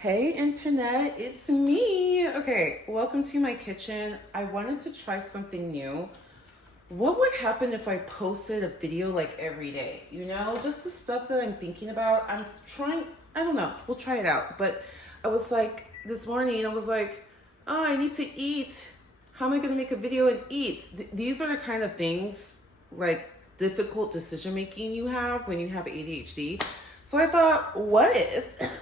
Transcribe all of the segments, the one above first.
Hey internet, it's me. Okay, welcome to my kitchen. I wanted to try something new. What would happen if I posted a video like every day? Just the stuff that I'm thinking about. I don't know, we'll try it out. But I was like, this morning, I was like, oh, I need to eat. How am I gonna make a video and eat? These are the kind of things, like difficult decision making you have when you have ADHD. So I thought, what if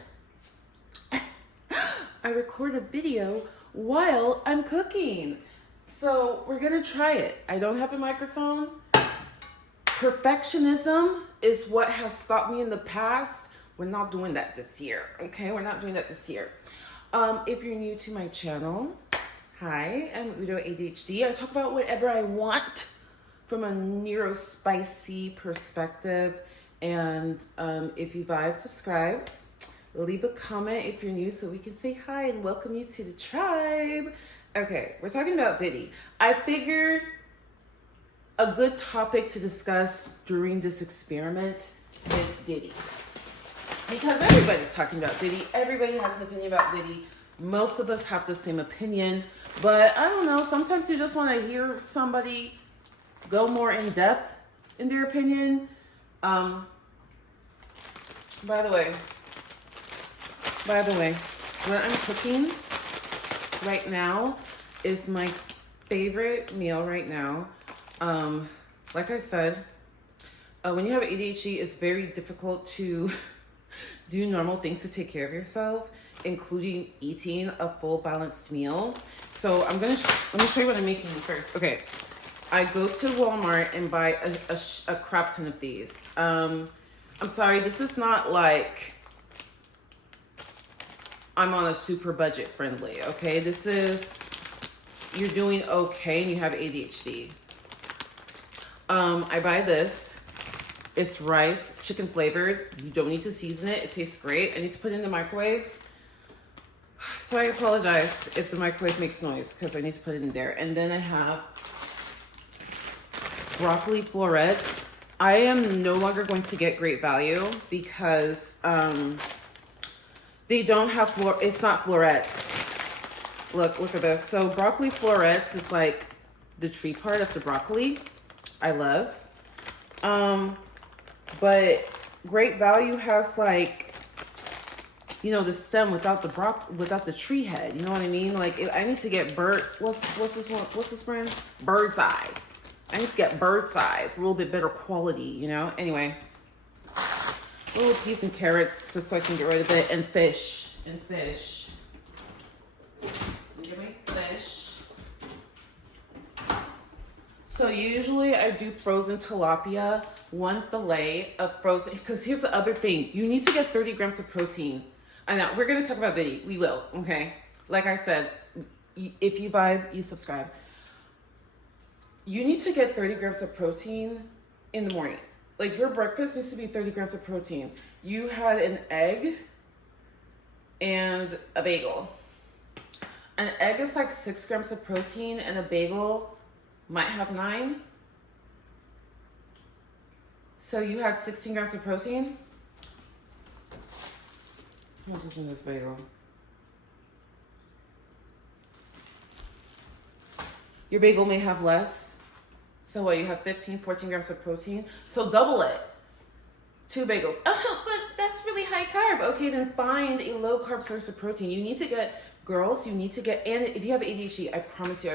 I record a video while I'm cooking? So we're gonna try it. I don't have a microphone. Perfectionism is what has stopped me in the past. We're not doing that this year, okay? We're not doing that this year. If you're new to my channel, hi, I'm Udo ADHD. I talk about whatever I want from a neurospicy perspective. And if you vibe, subscribe. Leave a comment if you're new so we can say hi and welcome you to the tribe. Okay, we're talking about Diddy. I figured a good topic to discuss during this experiment is Diddy. Because everybody's talking about Diddy. Everybody has an opinion about Diddy. Most of us have the same opinion. But I don't know, sometimes you just want to hear somebody go more in depth in their opinion. By the way, what I'm cooking right now is my favorite meal right now. Like I said, when you have ADHD, it's very difficult to do normal things to take care of yourself, including eating a full balanced meal. So let me show you what I'm making first. Okay, I go to Walmart and buy a crap ton of these. I'm sorry, this is not like I'm on a super budget friendly, okay? This is, you're doing okay and you have ADHD. I buy this. It's rice, chicken flavored. You don't need to season it. It tastes great. I need to put it in the microwave. So I apologize if the microwave makes noise because I need to put it in there. And then I have broccoli florets. I am no longer going to get Great Value because they don't have it's not florets. Look at this. So broccoli florets is like the tree part of the broccoli. I love. But Great Value has like, the stem without the tree head. You know what I mean? Like I need to get what's this brand? Bird's Eye. I need to get Bird's Eye. It's a little bit better quality, Anyway. Little peas and carrots just so I can get rid of it, and fish. Give me fish. So usually I do frozen tilapia, one fillet of frozen, because here's the other thing. You need to get 30 grams of protein. I know, we're going to talk about Diddy. We will, okay? Like I said, if you vibe, you subscribe. You need to get 30 grams of protein in the morning. Like your breakfast needs to be 30 grams of protein. You had an egg and a bagel. An egg is like 6 grams of protein and a bagel might have 9. So you had 16 grams of protein. How much is in this bagel? Your bagel may have less. So what, you have 15, 14 grams of protein? So double it. 2 bagels. Oh, but that's really high carb. Okay, then find a low carb source of protein. You need to get, girls, and if you have ADHD, I promise you.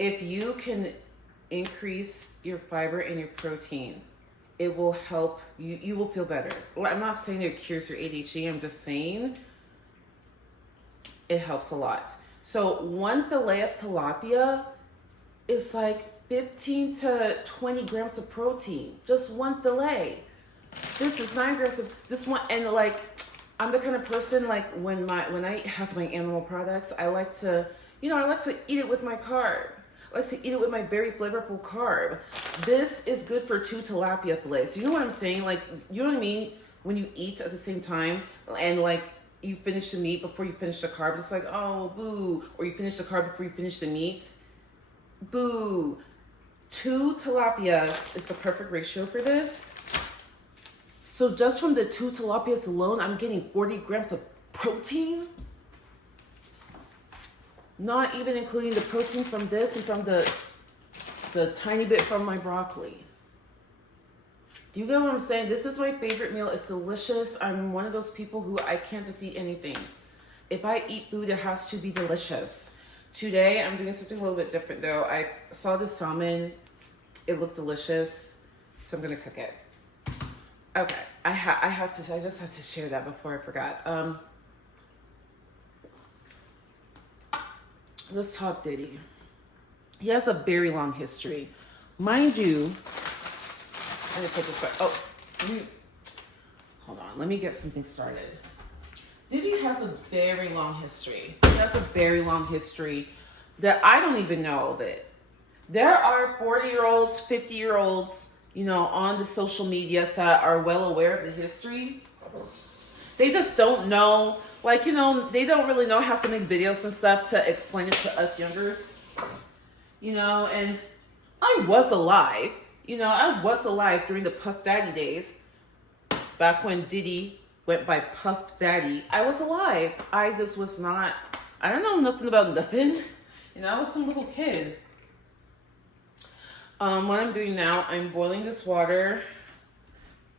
If you can increase your fiber and your protein, it will help you. You will feel better. Well, I'm not saying it cures your ADHD. I'm just saying it helps a lot. So one fillet of tilapia is like 15 to 20 grams of protein. Just one fillet. This is 9 grams of just one. And like, I'm the kind of person, like when I have my animal products, I like to eat it with my carb. I like to eat it with my very flavorful carb. This is good for 2 tilapia fillets. You know what I'm saying? Like, you know what I mean? When you eat at the same time and like, you finish the meat before you finish the carb. It's like, oh, boo. Or you finish the carb before you finish the meat. Boo. 2 tilapias is the perfect ratio for this. So So just from the 2 tilapias alone, I'm getting 40 grams of protein. Not even including the protein from this and from the tiny bit from my broccoli. Do you get what I'm saying? This is my favorite meal. It's delicious. I'm one of those people who I can't just eat anything. If I eat food, it has to be delicious. Today, I'm doing something a little bit different though. I saw the salmon. It looked delicious. So I'm gonna cook it. Okay, I just had to share that before I forgot. Let's talk Diddy. He has a very long history. Mind you, let me put this back. Oh, hold on. Let me get something started. Diddy has a very long history. He has a very long history that I don't even know of it. There are 40-year-olds, 50-year-olds, you know, on the social media that are well aware of the history. They just don't know, like, you know, they don't really know how to make videos and stuff to explain it to us youngers. You know, and I was alive. You know, I was alive during the Puff Daddy days. Back when Diddy went by Puff Daddy, I was alive. I just was not, I don't know nothing about nothing. You know, I was some little kid. What I'm doing now, I'm boiling this water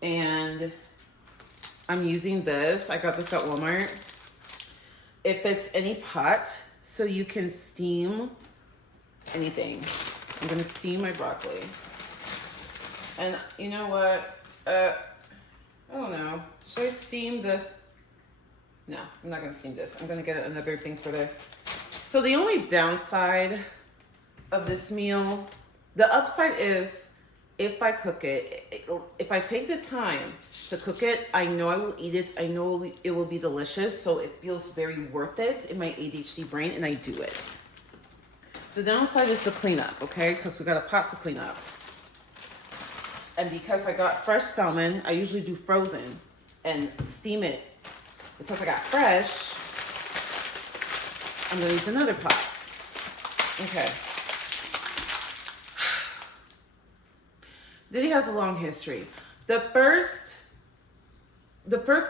and I'm using this. I got this at Walmart. It fits any pot, so you can steam anything. I'm gonna steam my broccoli. And you know what? I don't know. Should I steam the... No, I'm not gonna steam this. I'm gonna get another thing for this. So the only downside of this meal, the upside is if I cook it, if I take the time to cook it, I know I will eat it. I know it will be delicious. So it feels very worth it in my ADHD brain, and I do it. The downside is the cleanup, okay? Because we got a pot to clean up. And because I got fresh salmon, I usually do frozen and steam it. Because I got fresh, I'm gonna use another pot. Okay. Diddy has a long history. The first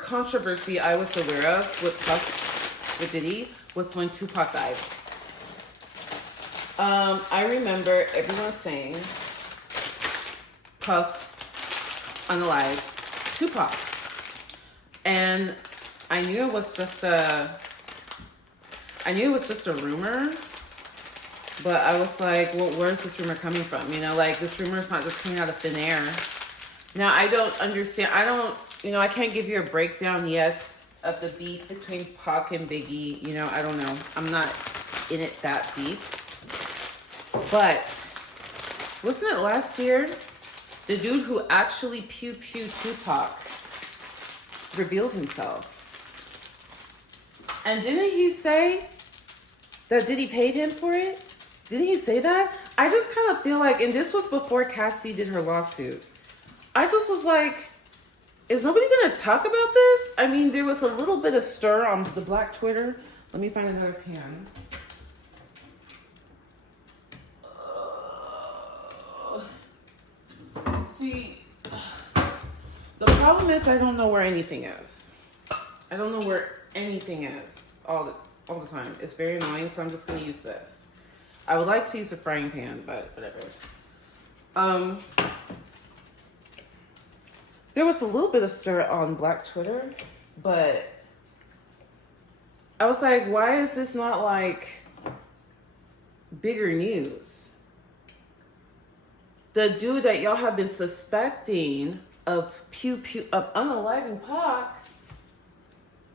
controversy I was aware of with Diddy was when Tupac died. I remember everyone saying, Puff, unalive, Tupac. And I knew it was just a rumor, but I was like, well, where's this rumor coming from? You know, like, this rumor is not just coming out of thin air. Now, I don't understand. I can't give you a breakdown yet of the beef between Pac and Biggie. You know, I don't know. I'm not in it that deep. But wasn't it last year? The dude who actually pew-pewed Tupac revealed himself. And didn't he say that Diddy paid him for it? Didn't he say that? I just kind of feel like, and this was before Cassie did her lawsuit. I just was like, is nobody going to talk about this? I mean, there was a little bit of stir on the Black Twitter. Let me find another pan. See, the problem is I don't know where anything is. I don't know where anything is all the time. It's very annoying, so I'm just going to use this. I would like to use a frying pan, but whatever. There was a little bit of stir on Black Twitter, but I was like, why is this not like bigger news? The dude that y'all have been suspecting of unaliving Pac,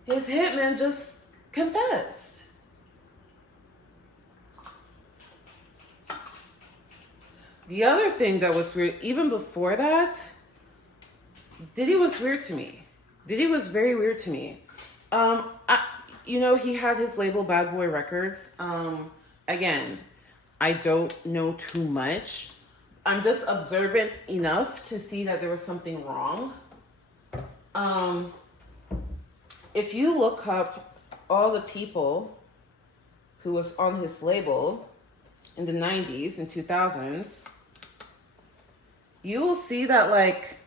his hitman just confessed. The other thing that was weird, even before that, Diddy was weird to me. Diddy was very weird to me. He had his label Bad Boy Records. Again, I don't know too much. I'm just observant enough to see that there was something wrong. If you look up all the people who was on his label in the 90s and 2000s, you will see that like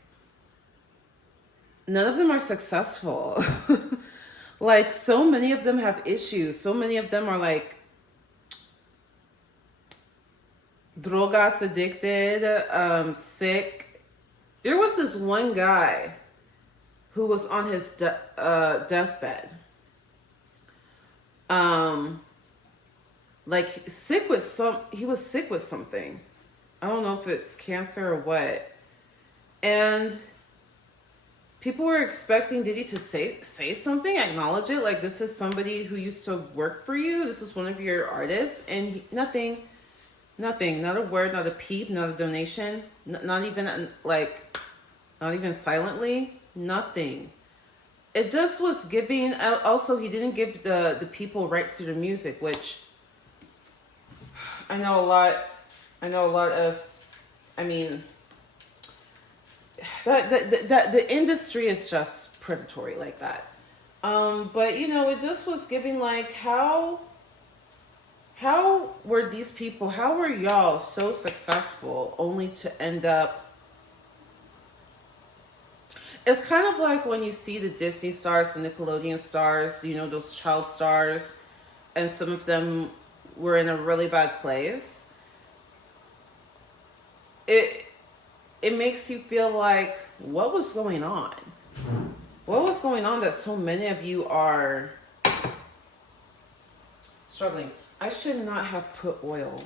none of them are successful. Like, so many of them have issues. So many of them are like drogas addicted, sick. There was this one guy who was on his deathbed. Like sick with he was sick with something. I don't know if it's cancer or what. And people were expecting Diddy to say something, acknowledge it. Like, this is somebody who used to work for you. This is one of your artists. And nothing. Not a word, not a peep, not a donation. Not even silently. Nothing. It just was giving. Also, he didn't give the people rights to the music, which I know a lot of. I mean, the industry is just predatory like that. But it just was giving like how were these people? How were y'all so successful only to end up? It's kind of like when you see the Disney stars, the Nickelodeon stars, those child stars, and some of them were in a really bad place. It makes you feel like, what was going on? What was going on that so many of you are struggling? I should not have put oil,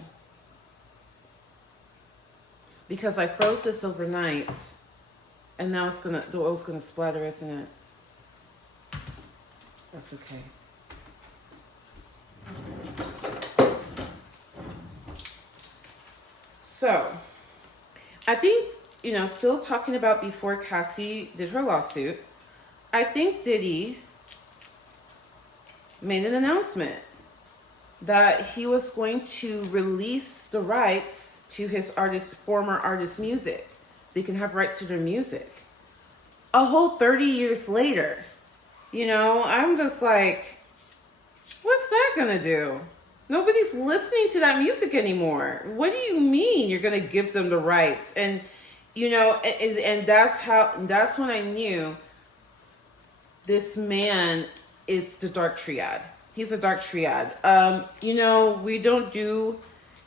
because I froze this overnight, and now the oil's gonna splatter, isn't it? That's okay. So, I think, still talking about before Cassie did her lawsuit, I think Diddy made an announcement that he was going to release the rights to his former artist music. They can have rights to their music. A whole 30 years later, I'm just like, what's that gonna do? Nobody's listening to that music anymore. What do you mean you're gonna give them the rights? And and that's when I knew this man is the dark triad. He's a dark triad. We don't do.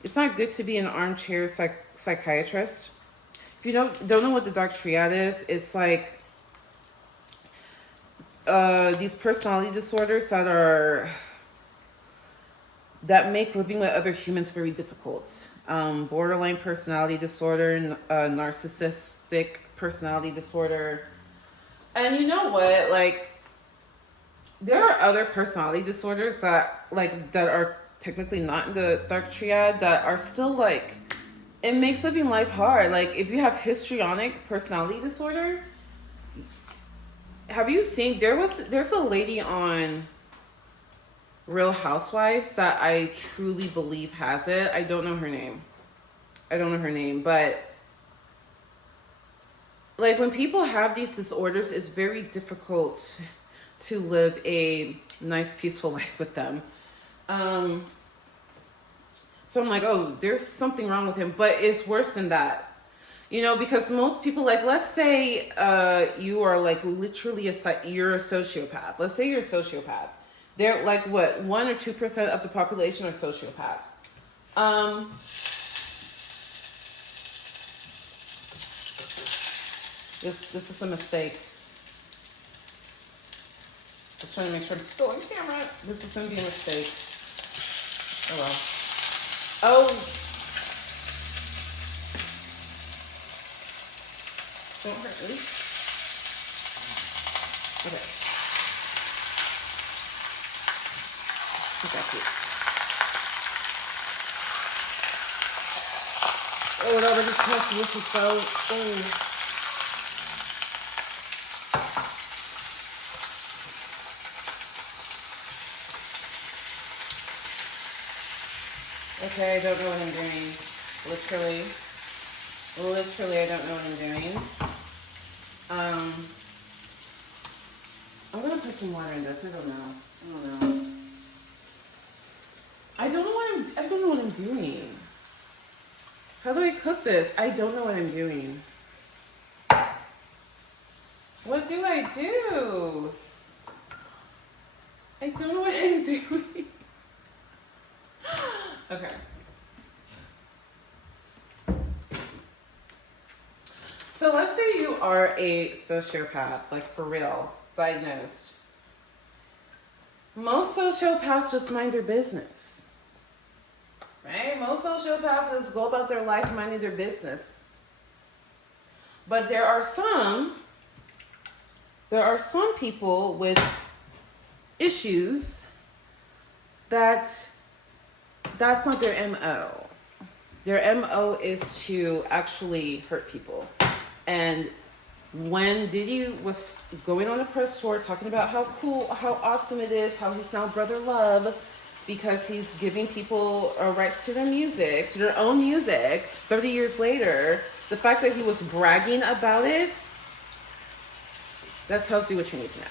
It's not good to be an armchair psychiatrist. If you don't know what the dark triad is, it's like these personality disorders that make living with other humans very difficult. Borderline personality disorder, narcissistic personality disorder, and you know what? Like, there are other personality disorders that are technically not in the dark triad that are still like, it makes living life hard. Like, if you have histrionic personality disorder, have you seen, there's a lady on Real Housewives that I truly believe has it. I don't know her name, but like, when people have these disorders, it's very difficult to live a nice, peaceful life with them. So I'm like, oh, there's something wrong with him, but it's worse than that. Because most people, like, let's say you are like literally you're a sociopath. Let's say you're a sociopath. They're like, what, 1 or 2% of the population are sociopaths. This is a mistake. Just trying to make sure I'm still on camera. This is going to be a mistake. Oh, well. Oh. Don't hurt me. Okay. Got you. Oh, that was just testing this is so. Oh. Okay, I don't know what I'm doing. Literally, I don't know what I'm doing. I'm gonna put some water in this. I don't know. I don't know what I'm doing. How do I cook this? I don't know what I'm doing. I What do I do? I don't know what I'm doing. Okay. So let's say you are a sociopath, like for real, diagnosed. Most sociopaths just mind their business. Right? Most sociopaths just go about their life minding their business. But there are some people with issues that's not their MO. Their MO is to actually hurt people. And when Diddy was going on a press tour talking about how cool, how awesome it is, how he's now Brother Love because he's giving people rights to their music, to their own music, 30 years later, the fact that he was bragging about it, that tells you what you need to know.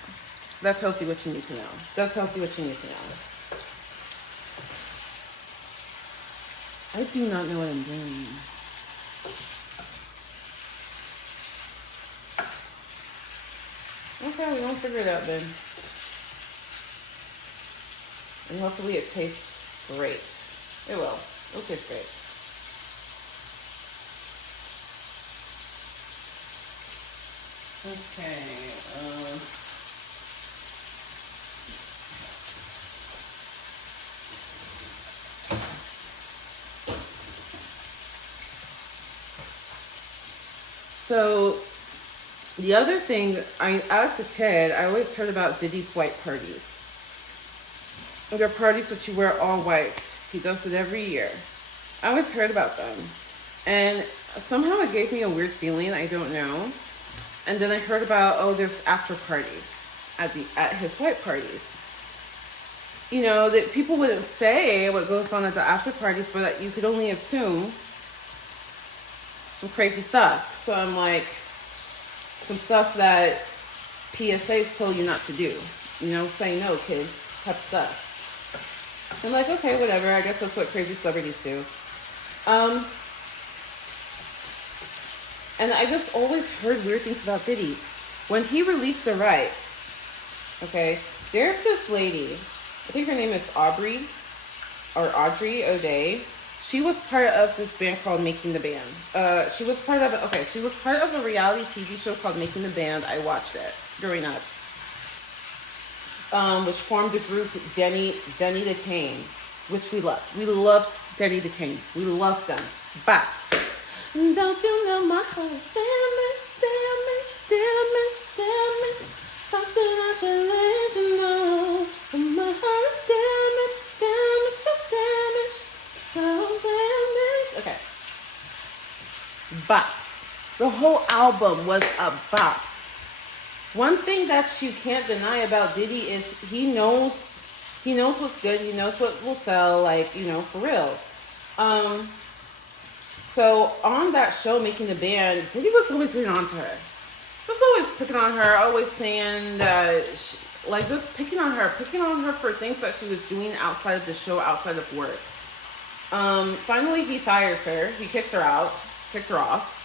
That tells you what you need to know. That tells you what you need to know. I do not know what I'm doing. Okay, we're gonna figure it out then. And hopefully it tastes great. It will. It'll taste great. Okay. So the other thing, as a kid, I always heard about Diddy's white parties. They're parties that you wear all white. He does it every year. I always heard about them. And somehow it gave me a weird feeling, I don't know. And then I heard about, there's after parties at his white parties. You know, that people wouldn't say what goes on at the after parties, but you could only assume some crazy stuff. So I'm like, some stuff that PSA's told you not to do. You know, say no, kids, type of stuff. I'm like, okay, whatever. I guess that's what crazy celebrities do. And I just always heard weird things about Diddy. When he released the rights, okay, there's this lady, I think her name is Audrey O'Day. She was part of this band called Making the Band. She was part of a reality TV show called Making the Band. I watched it growing up. Which formed the group Denny the Kane, which we love. We loved Denny the Kane. We loved them. But don't you know my heart is damaged. Something I should let you know. My heart is so damaged. Okay. Bops. The whole album was a bop. One thing that you can't deny about Diddy is he knows what's good. He knows what will sell, like, you know, for real. So on that show, Making the Band, Diddy was always getting on to her. Just always picking on her, always saying that, just picking on her for things that she was doing outside of the show, outside of work. Finally, he fires her. He kicks her off.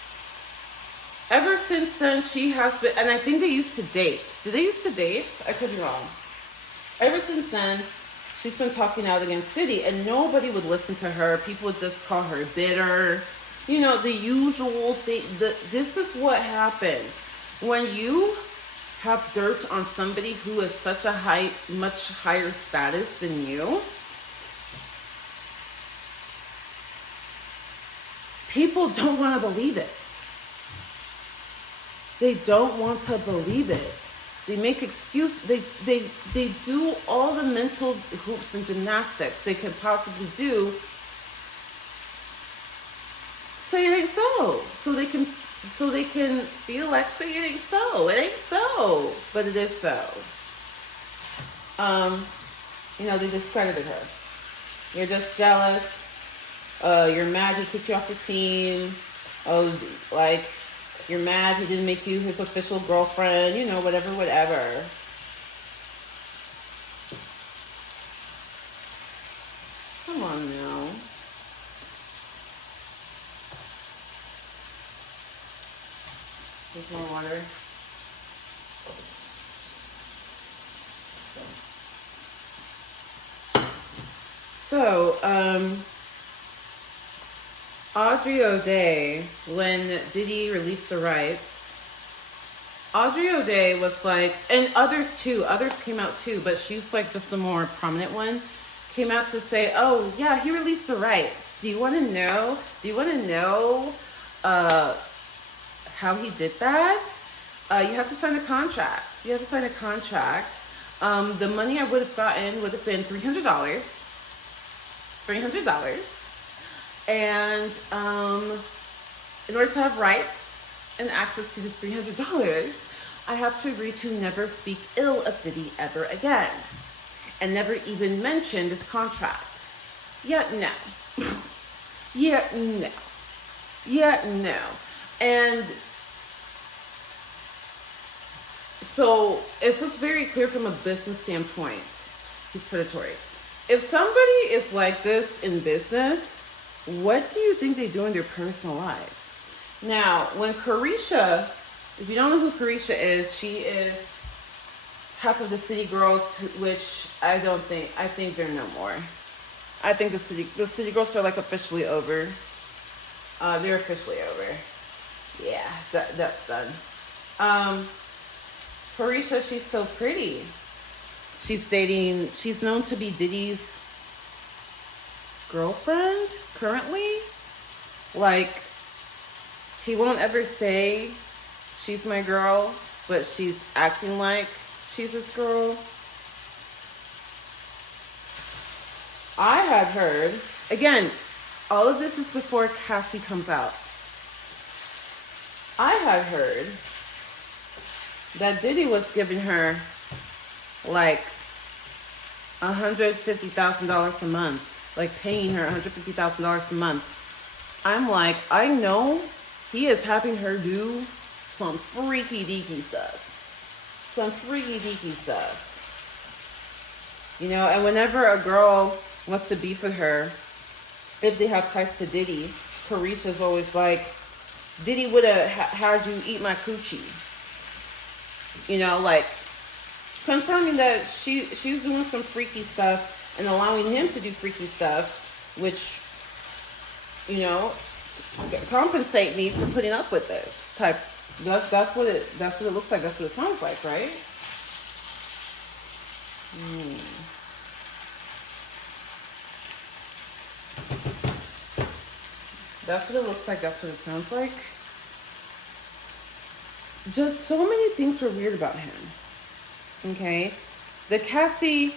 Ever since then, she has been, and I think they used to date. Did they used to date? I could be wrong. Ever since then, she's been talking out against Diddy, and nobody would listen to her. People would just call her bitter. You know, the usual thing. This is what happens when you have dirt on somebody who is such a much higher status than you. People don't want to believe it. They don't want to believe it. They make excuses. They do all the mental hoops and gymnastics they can possibly do. Say it ain't so. So they can feel like say it ain't so. It ain't so. But it is so. You know, they discredited her. You're just jealous. You're mad he kicked you off the team. You're mad he didn't make you his official girlfriend, you know, whatever. Come on now. Take more water. So, Audrey O'Day, when Diddy released the rights, Audrey O'Day was like, and others too, others came out too, but she's like just the more prominent one, came out to say, oh yeah, he released the rights. Do you want to know? How he did that? You have to sign a contract. The money I would have gotten would have been $300. And in order to have rights and access to this $300, I have to agree to never speak ill of Diddy ever again. And never even mention this contract. Yeah, no. And so it's just very clear from a business standpoint. He's predatory. If somebody is like this in business, what do you think they do in their personal life? Now, when Carisha, if you don't know who Carisha is, she is half of the City Girls, which I think they're no more. I think the City Girls are like officially over. They're officially over. Yeah, that's done. Carisha, she's so pretty. She's known to be Diddy's girlfriend currently. Like, he won't ever say she's my girl, but she's acting like she's his girl. I had heard, again, all of this is before Cassie comes out. I had heard that Diddy was giving her like $150,000 a month, like paying her $150,000 a month. I'm like, I know he is having her do some freaky deaky stuff. You know, and whenever a girl wants to beef with her, if they have ties to Diddy, Carisha's always like, Diddy would have had you eat my coochie. You know, like confirming that she's doing some freaky stuff and allowing him to do freaky stuff, which, you know, compensate me for putting up with this type. That's what it looks like. That's what it sounds like, right? That's what it looks like. That's what it sounds like. Just so many things were weird about him. Okay? The Cassie,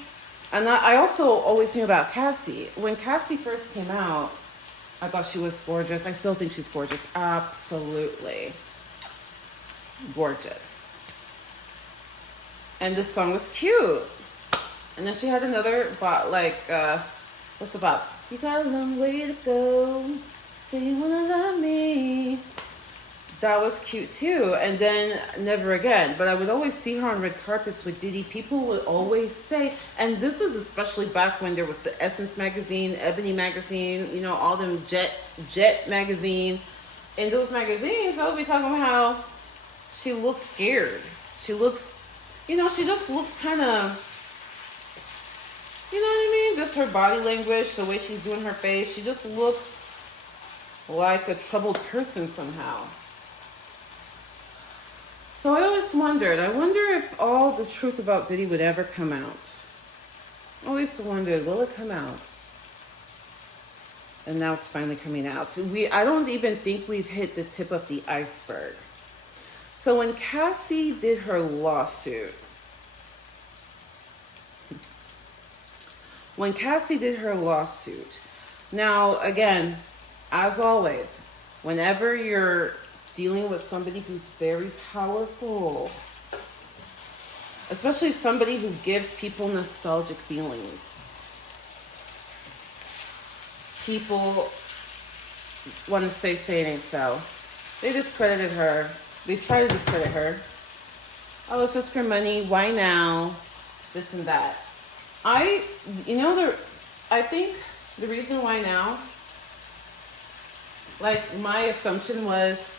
and I also always think about Cassie. When Cassie first came out, I thought she was gorgeous. I still think she's gorgeous. Absolutely gorgeous. And this song was cute. And then she had another bot, like, what's the bop? You got a long way to go. Say you wanna love me. That was cute too. And then Never Again. But I would always see her on red carpets with Diddy. People would always say, and this is especially back when there was the Essence magazine, Ebony magazine, you know, all them Jet magazine. In those magazines, I would be talking about how she looks scared. She looks, you know, she just looks kind of, you know what I mean? Just her body language, the way she's doing her face. She just looks like a troubled person somehow. So I always wondered, I wonder if all the truth about Diddy would ever come out. I always wondered, will it come out? And now it's finally coming out. I don't even think we've hit the tip of the iceberg. So when Cassie did her lawsuit, now again, as always, whenever you're dealing with somebody who's very powerful, especially somebody who gives people nostalgic feelings, people want to say it ain't so. They discredited her. They try to discredit her. Oh, it's just for money. Why now? This and that. I think the reason why now, like, my assumption was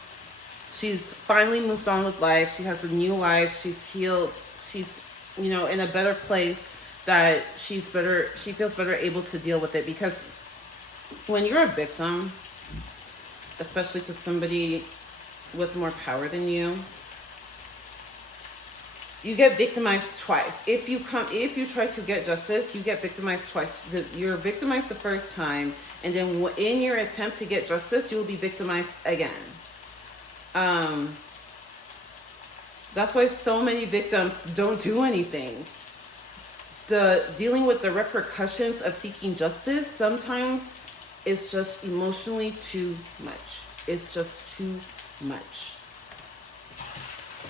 she's finally moved on with life. She has a new life. She's healed. She's, you know, in a better place that she feels better able to deal with it, because when you're a victim, especially to somebody with more power than you get victimized twice. If you try to get justice, you get victimized twice. You're victimized the first time, and then in your attempt to get justice, you will be victimized again. That's why so many victims don't do anything. Dealing with the repercussions of seeking justice sometimes is just emotionally too much. It's just too much.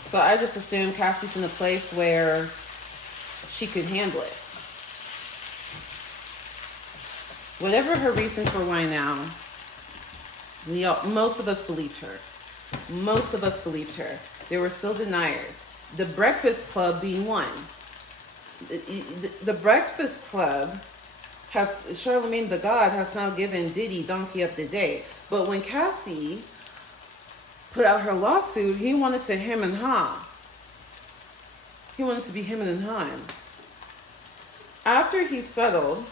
So I just assume Cassie's in a place where she could handle it. Whatever her reason for why now, most of us believed her. Most of us believed her. There were still deniers. The Breakfast Club being one. The Breakfast Club Charlemagne the God has now given Diddy Donkey of the Day. But when Cassie put out her lawsuit, he wanted to him and ha. He wanted to be him and him. After he settled,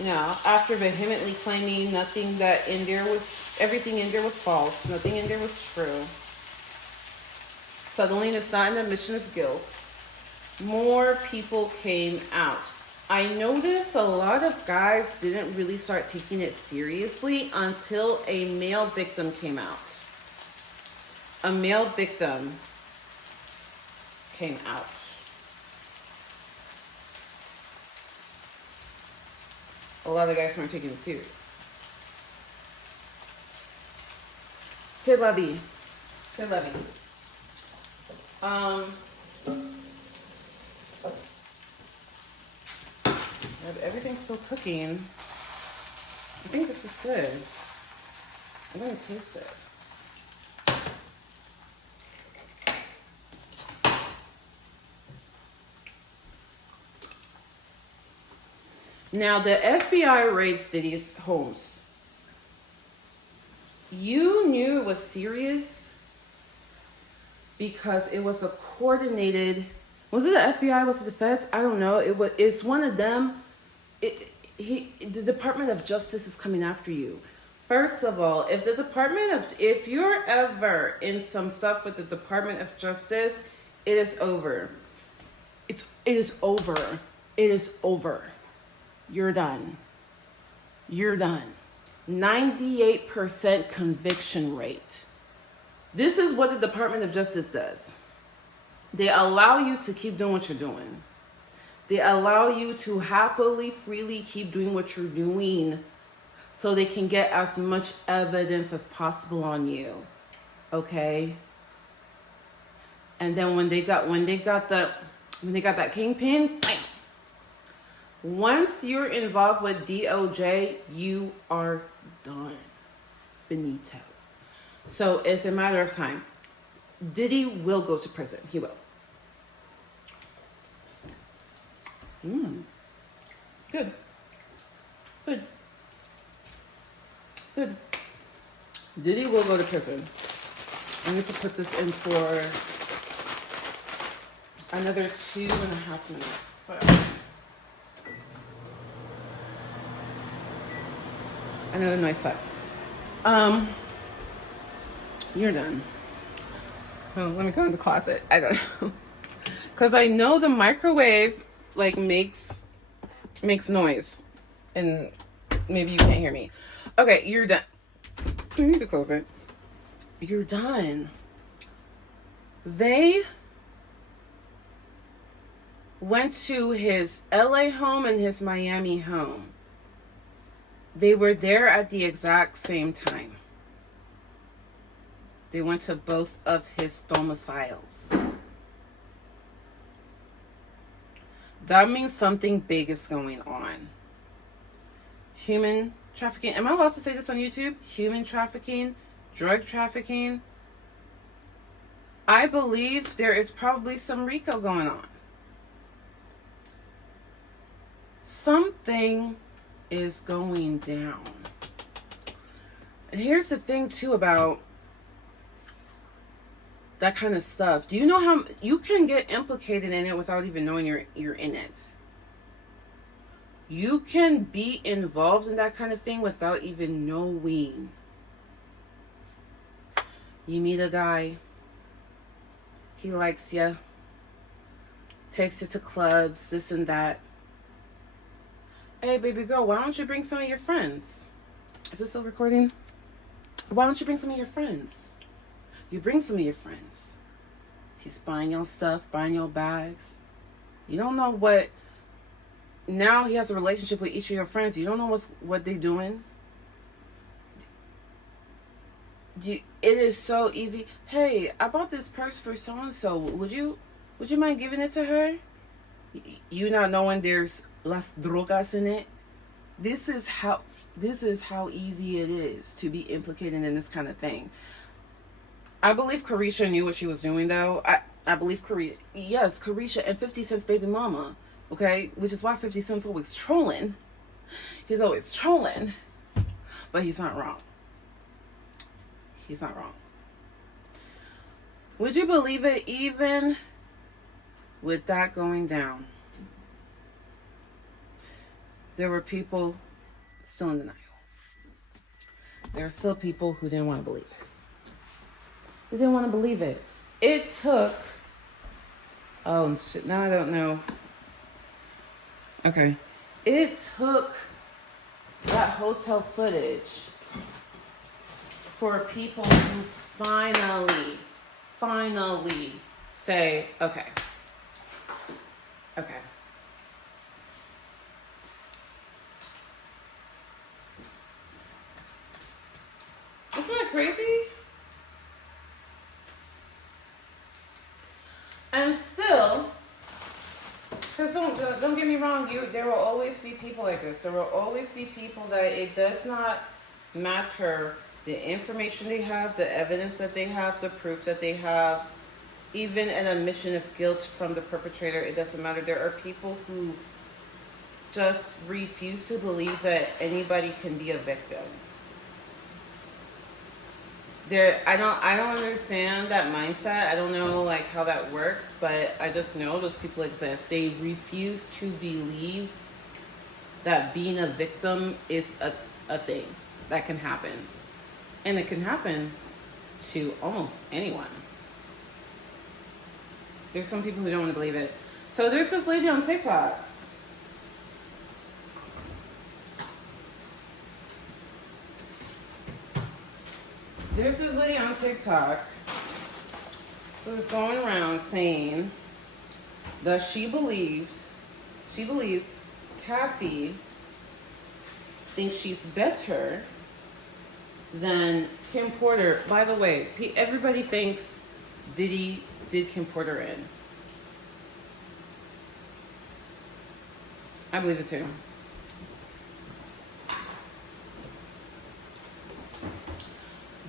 after vehemently claiming everything in there was false, nothing in there was true. Settling is not an admission of guilt. More people came out. I noticed a lot of guys didn't really start taking it seriously until a male victim came out. A male victim came out. A lot of guys weren't taking it serious. C'est la vie. C'est la vie. Everything's still cooking. I think this is good. I'm gonna taste it. Now, the FBI raids Diddy's homes. You knew it was serious because it was a coordinated. Was it the FBI? Was it the feds? I don't know. It's one of them. The Department of Justice is coming after you. First of all, if you're ever in some stuff with the Department of Justice, it is over. It is over. It is over. You're done. You're done. 98% conviction rate. This is what the Department of Justice does. They allow you to keep doing what you're doing. They allow you to happily, freely keep doing what you're doing so they can get as much evidence as possible on you. Okay? And then when they got that kingpin, once you're involved with DOJ, you are done. Finito. So it's a matter of time. Diddy will go to prison. He will. Good. Good. Good. Diddy will go to prison. I need to put this in for another 2.5 minutes. So. I know the noise sucks. You're done. Oh, let me go in the closet. I don't know. Because I know the microwave makes noise. And maybe you can't hear me. Okay, you're done. I need to close it. You're done. They went to his LA home and his Miami home. They were there at the exact same time. They went to both of his domiciles. That means something big is going on. Human trafficking. Am I allowed to say this on YouTube? Human trafficking, drug trafficking. I believe there is probably some RICO going on. Something is going down. And here's the thing too about that kind of stuff. Do you know how you can get implicated in it without even knowing you're in it? You can be involved in that kind of thing without even knowing. You meet a guy, he likes you, takes you to clubs, this and that. Hey, baby girl, why don't you bring some of your friends? Is this still recording? Why don't you bring some of your friends? You bring some of your friends. He's buying your stuff, buying your bags. You don't know what. Now he has a relationship with each of your friends. You don't know what they're doing. It is so easy. Hey, I bought this purse for so and so. Would you mind giving it to her? You not knowing there's las drogas in it. This is how easy it is to be implicated in this kind of thing. I believe Carisha knew what she was doing, though. I believe Carisha and 50 Cent's baby mama. Okay, which is why 50 Cent's always trolling. He's always trolling, but he's not wrong. He's not wrong. Would you believe it? Even with that going down, there were people still in denial. There are still people who didn't want to believe it. They didn't want to believe it. It took, oh shit, now I don't know. Okay. It took that hotel footage for people to finally say, okay. Isn't that crazy? And still, because don't get me wrong, there will always be people like this. There will always be people that it does not matter the information they have, the evidence that they have, the proof that they have, even an admission of guilt from the perpetrator. It doesn't matter. There are people who just refuse to believe that anybody can be a victim. I don't understand that mindset. I don't know like how that works, but I just know those people exist. They refuse to believe that being a victim is a thing that can happen. And it can happen to almost anyone. There's some people who don't want to believe it. So there's this lady on TikTok. There's this lady on TikTok who's going around saying that she believes Cassie thinks she's better than Kim Porter. By the way, everybody thinks Diddy did Kim Porter in. I believe it too.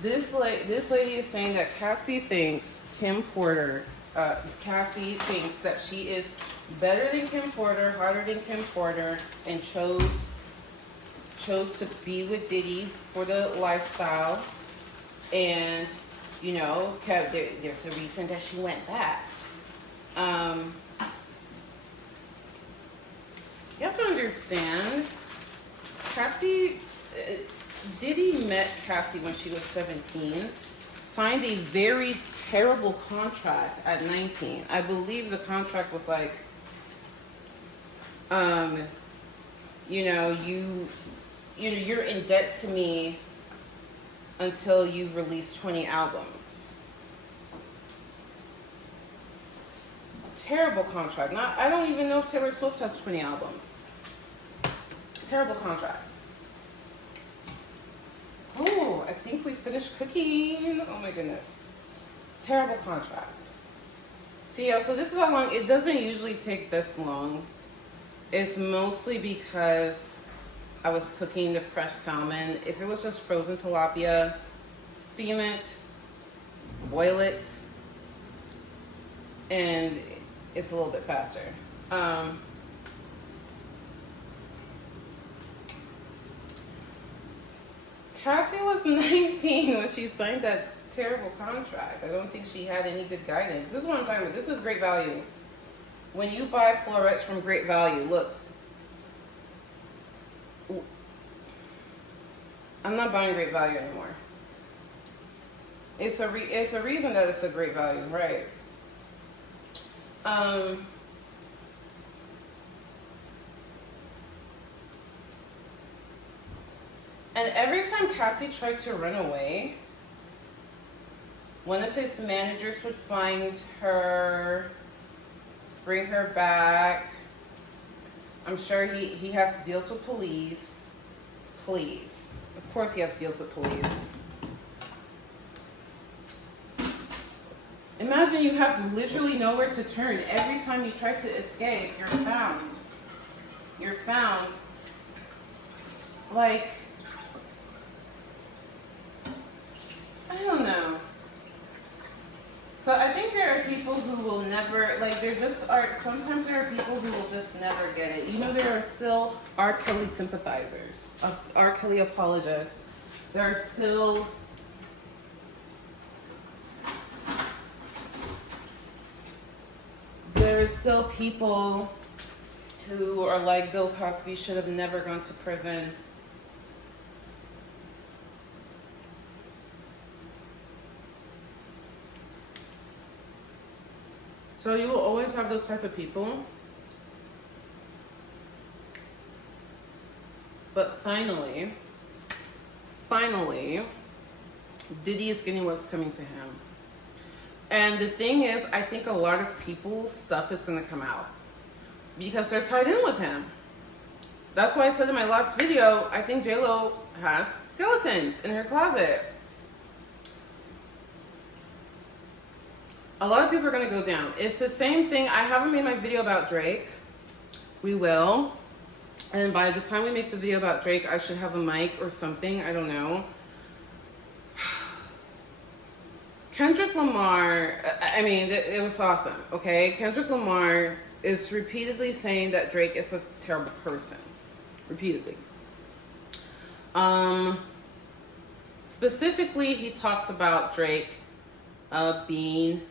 This lady is saying that Cassie thinks Cassie thinks that she is better than Kim Porter, harder than Kim Porter, and chose to be with Diddy for the lifestyle. And, you know, there's a reason that she went back. You have to understand, Diddy met Cassie when she was 17, signed a very terrible contract at 19. I believe the contract was like, you're in debt to me until you've released 20 albums. Terrible contract. I don't even know if Taylor Swift has 20 albums. Terrible contract. Oh, I think we finished cooking. Oh my goodness. Terrible contract. See, so this is how long. It doesn't usually take this long. It's mostly because I was cooking the fresh salmon. If it was just frozen tilapia, steam it, boil it, and it's a little bit faster. Cassie was 19 when she signed that terrible contract. I don't think she had any good guidance. This is what I'm talking about. This is great value. When you buy florets from Great Value, look. I'm not buying Great Value anymore. It's a reason that it's a great value, right? And every time Cassie tried to run away, one of his managers would find her, bring her back. I'm sure he has deals with police. Please. Of course he has deals with police. Imagine you have literally nowhere to turn. Every time you try to escape, you're found. You're found. Like, I don't know. So I think there are people who will never, like, there just are, sometimes there are people who will just never get it. You know, there are still R. Kelly sympathizers, R. Kelly apologists. There are still people who are like Bill Cosby, should have never gone to prison. So you will always have those type of people. But finally, Diddy is getting what's coming to him. And the thing is, I think a lot of people's stuff is going to come out because they're tied in with him. That's why I said in my last video, I think J-Lo has skeletons in her closet. A lot of people are going to go down. It's the same thing. I haven't made my video about Drake. We will. And by the time we make the video about Drake, I should have a mic or something. I don't know. Kendrick Lamar, I mean, it was awesome, okay? Kendrick Lamar is repeatedly saying that Drake is a terrible person. Repeatedly. Specifically, he talks about Drake being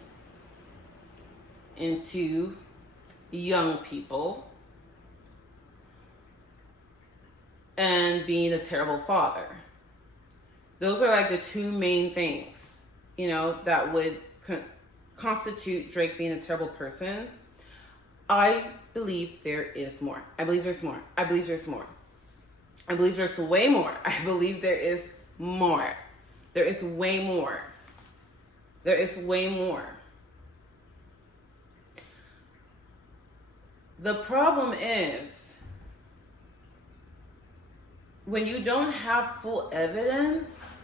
into young people and being a terrible father. Those are like the two main things, you know, that would constitute Drake being a terrible person. I believe there is more. I believe there's more. I believe there's more. I believe there's way more. I believe there is more. There is way more. There is way more. The problem is, when you don't have full evidence,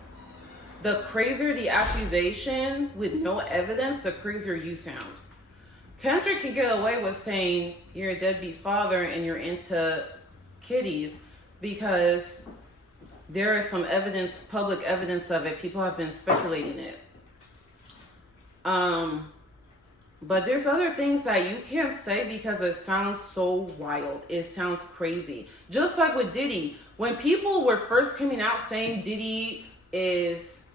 the crazier the accusation with no evidence, the crazier you sound. Kendrick can get away with saying you're a deadbeat father and you're into kitties because there is some evidence, public evidence of it. People have been speculating it. But there's other things that you can't say because it sounds so wild. It sounds crazy. Just like with Diddy. When people were first coming out saying Diddy is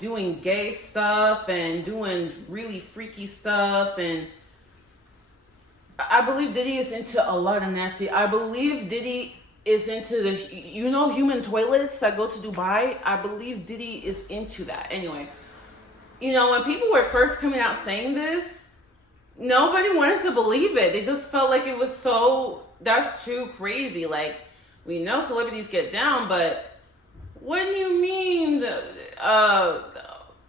doing gay stuff and doing really freaky stuff, and I believe Diddy is into a lot of nasty. I believe Diddy is into the, you know, human toilets that go to Dubai. I believe Diddy is into that. Anyway, you know, when people were first coming out saying this, nobody wanted to believe it. They just felt like it was so, that's too crazy. Like, we know celebrities get down, but what do you mean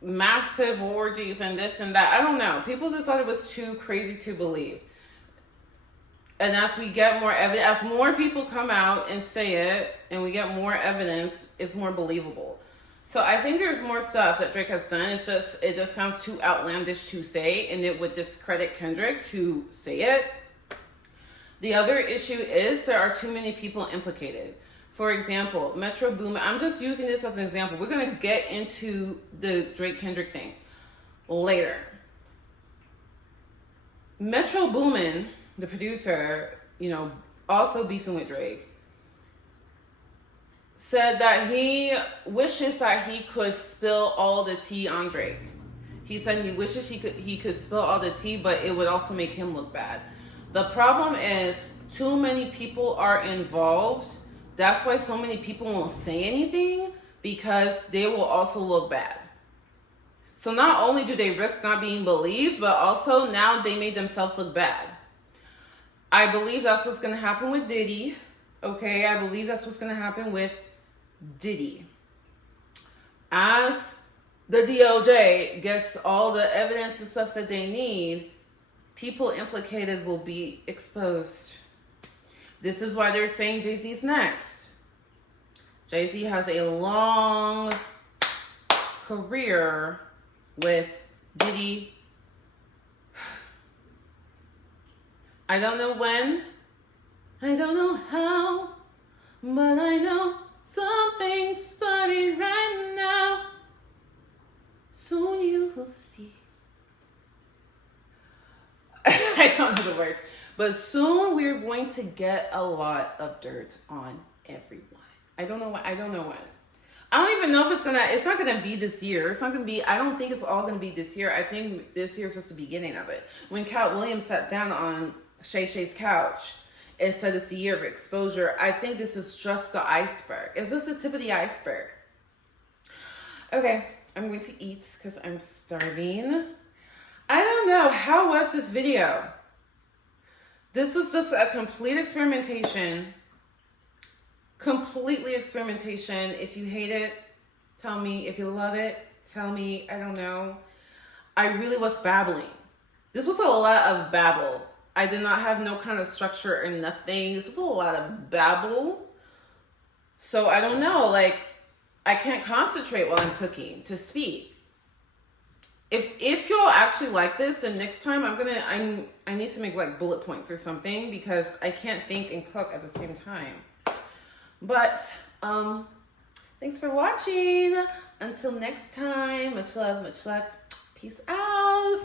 massive orgies and this and that? I don't know. People just thought it was too crazy to believe. And as we get more evidence, as more people come out and say it, and we get more evidence, it's more believable. So I think there's more stuff that Drake has done. It just sounds too outlandish to say, and it would discredit Kendrick to say it. The other issue is there are too many people implicated. For example, Metro Boomin. I'm just using this as an example. We're going to get into the Drake-Kendrick thing later. Metro Boomin, the producer, you know, also beefing with Drake, said that he wishes that he could spill all the tea on Drake. He said he wishes he could spill all the tea, but it would also make him look bad. The problem is too many people are involved. That's why so many people won't say anything, because they will also look bad. So not only do they risk not being believed, but also now they made themselves look bad. I believe that's what's going to happen with Diddy. Okay, I believe that's what's going to happen with Diddy. As the DOJ gets all the evidence and stuff that they need, people implicated will be exposed. This is why they're saying Jay-Z's next. Jay-Z has a long career with Diddy. I don't know when, I don't know how, but I know something's starting right now. Soon you will see. I don't know the words, but soon we're going to get a lot of dirt on everyone. I don't know when. I don't even know if it's not gonna be this year. It's not gonna be, I don't think it's all gonna be this year. I think this year is just the beginning of it. When Cat Williams sat down on Shay Shay's couch, it said it's the year of exposure. I think this is just the iceberg. It's just the tip of the iceberg. Okay, I'm going to eat because I'm starving. I don't know. How was this video? This was just a complete experimentation. Completely experimentation. If you hate it, tell me. If you love it, tell me. I don't know. I really was babbling. This was a lot of babble. I did not have no kind of structure or nothing. This was a lot of babble. So I don't know. Like, I can't concentrate while I'm cooking to speak. If y'all actually like this, and next time I need to make like bullet points or something, because I can't think and cook at the same time. But thanks for watching. Until next time, much love, much luck. Peace out.